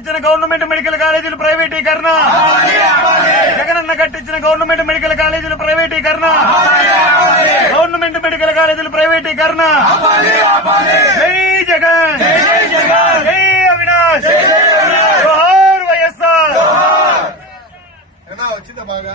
కట్టించిన government medical కాలేజీలు ప్రైవేటీకరణ, జగనన్న కట్టించిన గవర్నమెంట్ మెడికల్ కాలేజీలు ప్రైవేటీకరణ, గవర్నమెంట్ మెడికల్ కాలేజీలు ప్రైవేటీకరణ. జై జగన్, జై అవినాష్, జోహార్ వైఎస్ఆర్. వచ్చిందా బాగా